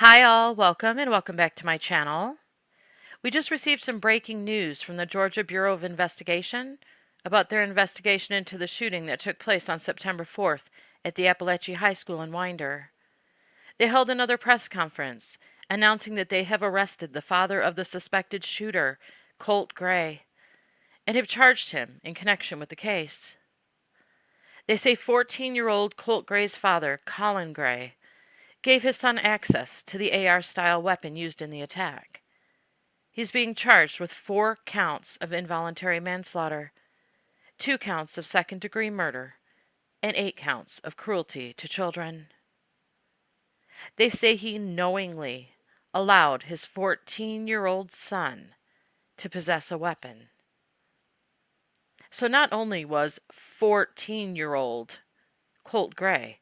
Hi all, welcome and welcome back to my channel. We just received some breaking news from the Georgia Bureau of Investigation about their investigation into the shooting that took place on September 4th at the Apalachee High School in Winder. They held another press conference announcing that they have arrested the father of the suspected shooter, Colt Gray, and have charged him in connection with the case. They say 14-year-old Colt Gray's father, Colin Gray, gave his son access to the AR-style weapon used in the attack. He's being charged with 4 counts of involuntary manslaughter, 2 counts of second-degree murder, and 8 counts of cruelty to children. They say he knowingly allowed his 14-year-old son to possess a weapon. So not only was 14-year-old Colt Gray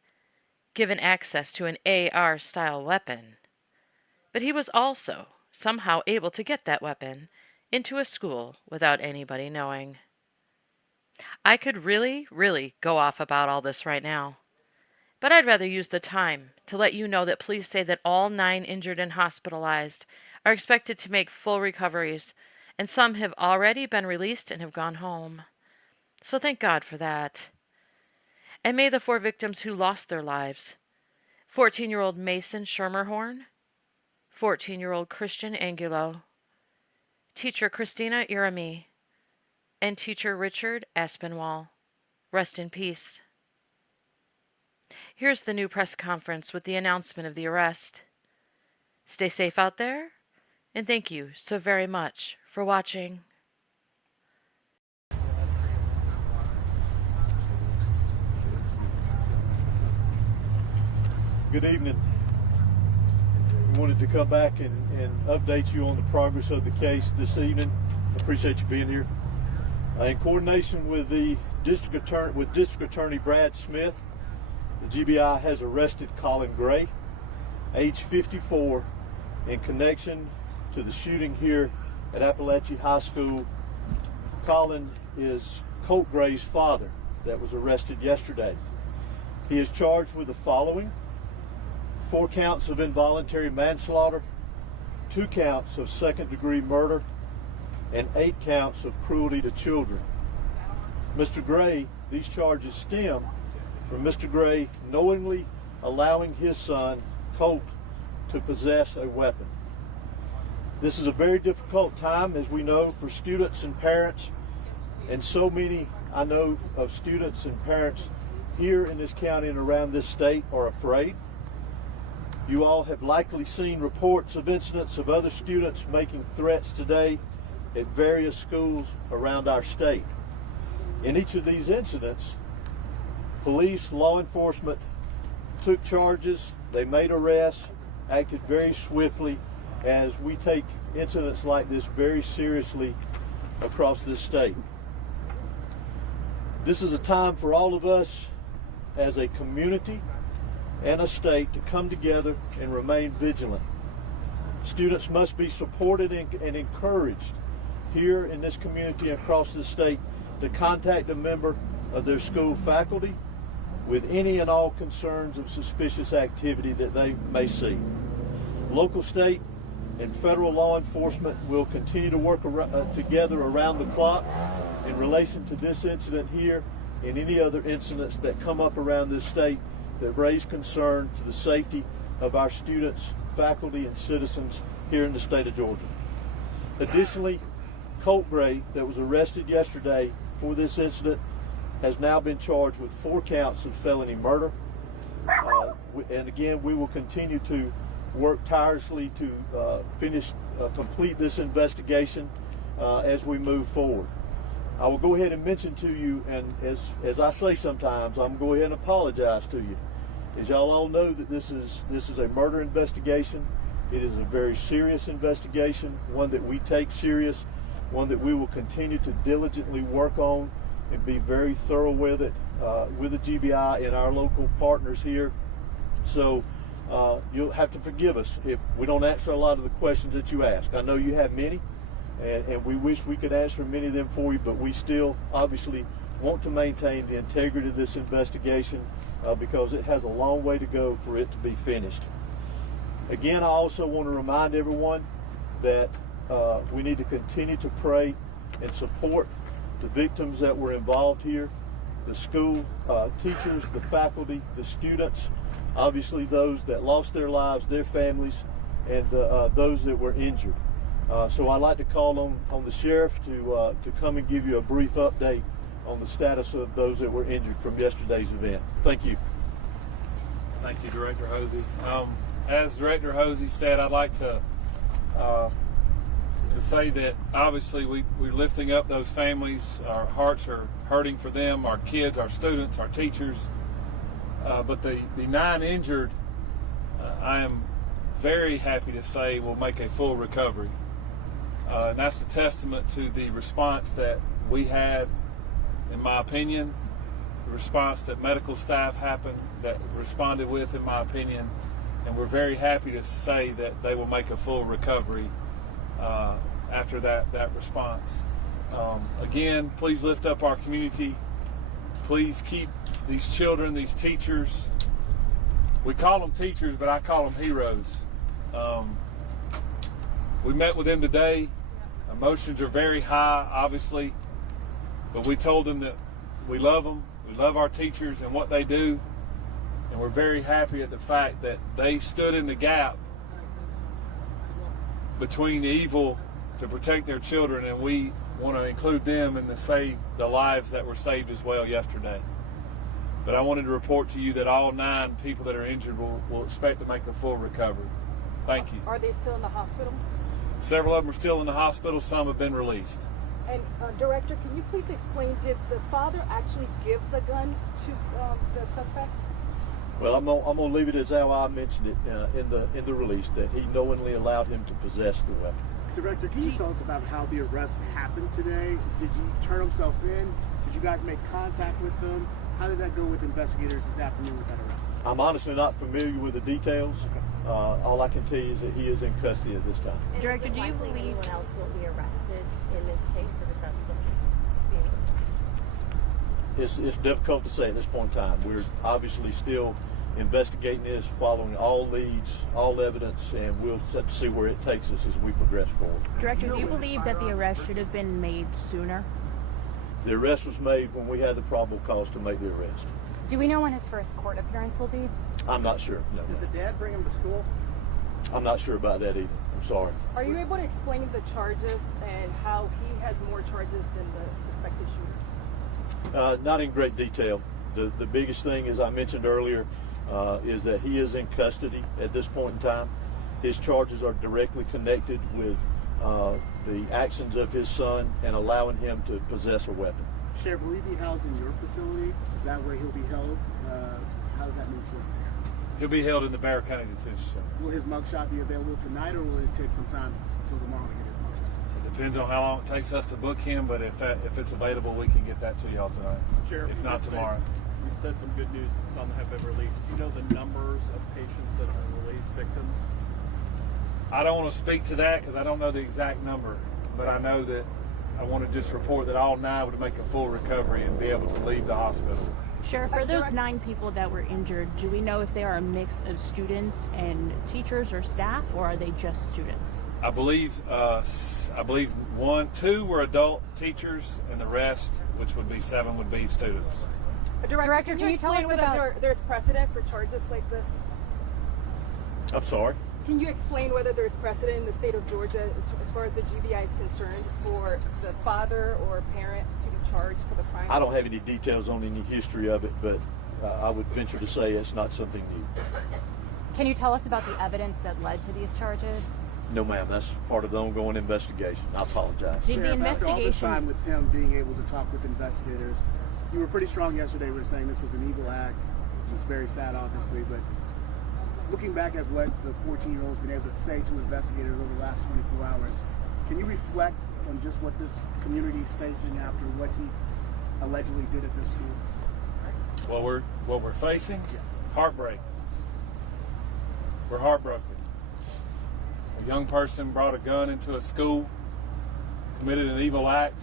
given access to an AR-style weapon, but he was also somehow able to get that weapon into a school without anybody knowing. I could really go off about all this right now, but I'd rather use the time to let you know that police say that all 9 injured and hospitalized are expected to make full recoveries, and some have already been released and have gone home. So thank God for that. And may the 4 victims who lost their lives, 14-year-old Mason Schermerhorn, 14-year-old Christian Angulo, teacher Christina Irami, and teacher Richard Aspinwall, rest in peace. Here's the new press conference with the announcement of the arrest. Stay safe out there, and thank you so very much for watching. Good evening. We wanted to come back and update you on the progress of the case this evening. I appreciate you being here. In coordination with the District Attorney Brad Smith, the GBI has arrested Colin Gray, age 54, in connection to the shooting here at Apalachee High School. Colin is Colt Gray's father that was arrested yesterday. He is charged with the following: 4 counts of involuntary manslaughter, 2 counts of second-degree murder, and 8 counts of cruelty to children. Mr. Gray, these charges stem from Mr. Gray knowingly allowing his son, Colt, to possess a weapon. This is a very difficult time, as we know, for students and parents, and so many, I know, of students and parents here in this county and around this state are afraid. You all have likely seen reports of incidents of other students making threats today at various schools around our state. In each of these incidents, police, law enforcement took charges, they made arrests, acted very swiftly, as we take incidents like this very seriously across this state. This is a time for all of us as a community and a state to come together and remain vigilant. Students must be supported and encouraged here in this community and across the state to contact a member of their school faculty with any and all concerns of suspicious activity that they may see. Local, state, and federal law enforcement will continue to work together around the clock in relation to this incident here and any other incidents that come up around this state that raise concern to the safety of our students, faculty, and citizens here in the state of Georgia. Additionally, Colt Gray, that was arrested yesterday for this incident, has now been charged with 4 counts of felony murder. And again, we will continue to work tirelessly to complete this investigation as we move forward. I will go ahead and mention to you, and as I say sometimes, I'm going to go ahead and apologize to you. As y'all all know, that this is a murder investigation. It is a very serious investigation, one that we take serious, one that we will continue to diligently work on and be very thorough with it with the GBI and our local partners here. So you'll have to forgive us if we don't answer a lot of the questions that you ask. I know you have many, and we wish we could answer many of them for you, but we still obviously want to maintain the integrity of this investigation because it has a long way to go for it to be finished. Again, I also want to remind everyone that we need to continue to pray and support the victims that were involved here, the school teachers, the faculty, the students, obviously those that lost their lives, their families, and those that were injured. So I'd like to call on the sheriff to come and give you a brief update on the status of those that were injured from yesterday's event. Thank you. Thank you, Director Hosey. As Director Hosey said, I'd like to say that obviously we're lifting up those families. Our hearts are hurting for them, our kids, our students, our teachers. But the 9 injured, I am very happy to say will make a full recovery. And that's a testament to the response that we had, in my opinion, the response that medical staff responded with, in my opinion, and we're very happy to say that they will make a full recovery after that response. Again, please lift up our community. Please keep these children, these teachers. We call them teachers, but I call them heroes. We met with them today. Emotions are very high, obviously, but we told them that we love them. We love our teachers and what they do, and we're very happy at the fact that they stood in the gap between the evil to protect their children, and we want to include them in the lives that were saved as well yesterday. But I wanted to report to you that all 9 people that are injured will expect to make a full recovery. Thank you. Are they still in the hospital? Several of them are still in the hospital. Some have been released. And Director, can you please explain, did the father actually give the gun to the suspect? Well, I'm gonna leave it as how I mentioned it in the release, that he knowingly allowed him to possess the weapon. Director, can you tell us about how the arrest happened today? Did he turn himself in? Did you guys make contact with him? How did that go with investigators this afternoon with that arrest? I'm honestly not familiar with the details. Okay. All I can tell you is that he is in custody at this time. And Director, is it do you likely believe anyone else will be arrested in this case, or is that still just being discussed? It's difficult to say at this point in time. We're obviously still investigating this, following all leads, all evidence, and we'll have to see where it takes us as we progress forward. Director, do you believe that the arrest should have been made sooner? The arrest was made when we had the probable cause to make the arrest. Do we know when his first court appearance will be? I'm not sure. No. Did the dad bring him to school? I'm not sure about that either. I'm sorry. Are you able to explain the charges and how he has more charges than the suspected shooter? Not in great detail. The biggest thing, as I mentioned earlier, is that he is in custody at this point in time. His charges are directly connected with the actions of his son and allowing him to possess a weapon. Sheriff, will he be housed in your facility? Is that where he'll be held? How does that move forward? He'll be held in the Bexar County Detention Center. Will his mugshot be available tonight, or will it take some time until tomorrow to get his mugshot? It depends on how long it takes us to book him, but if it's available, we can get that to y'all tonight. Sheriff, if not tomorrow. You said some good news that some have been released. Do you know the numbers of patients that have been released, victims? I don't want to speak to that because I don't know the exact number, but I know that I want to just report that all 9 would make a full recovery and be able to leave the hospital. Sheriff, for those 9 people that were injured, do we know if they are a mix of students and teachers or staff, or are they just students? I believe 2 were adult teachers, and the rest, which would be 7, would be students. Director, can you tell us explain whether there's precedent for charges like this? I'm sorry. Can you explain whether there's precedent in the state of Georgia as far as the GBI is concerned for the father or parent to be charged for the crime? I don't have any details on any history of it, but I would venture to say it's not something new. Can you tell us about the evidence that led to these charges? No, ma'am. That's part of the ongoing investigation. I apologize. Did the Sheriff, after all this investigation... time with him being able to talk with investigators, you were pretty strong yesterday with saying this was an evil act. It's very sad, obviously, but looking back at what the 14-year-old's been able to say to investigators over the last 24 hours, can you reflect on just what this community is facing after what he allegedly did at this school? What we're facing, heartbreak. We're heartbroken. A young person brought a gun into a school, committed an evil act,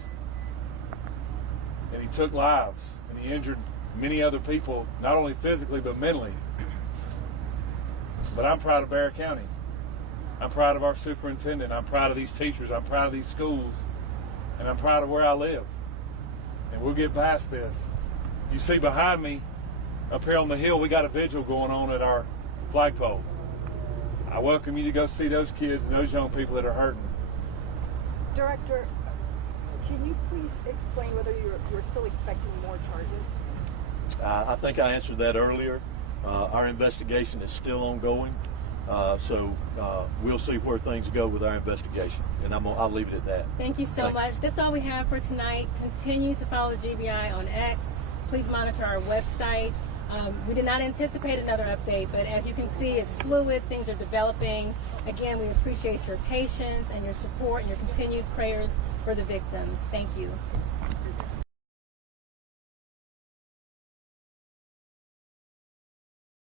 and he took lives, and he injured many other people, not only physically but mentally. But I'm proud of Bexar County. I'm proud of our superintendent. I'm proud of these teachers. I'm proud of these schools. And I'm proud of where I live. And we'll get past this. You see behind me, up here on the hill, we got a vigil going on at our flagpole. I welcome you to go see those kids and those young people that are hurting. Director, can you please explain whether you're still expecting more charges? I think I answered that earlier. Our investigation is still ongoing, so we'll see where things go with our investigation, and I'll leave it at that. Thank you so much. That's all we have for tonight. Continue to follow the GBI on X. Please monitor our website. We did not anticipate another update, but as you can see, it's fluid. Things are developing. Again, we appreciate your patience and your support and your continued prayers for the victims. Thank you.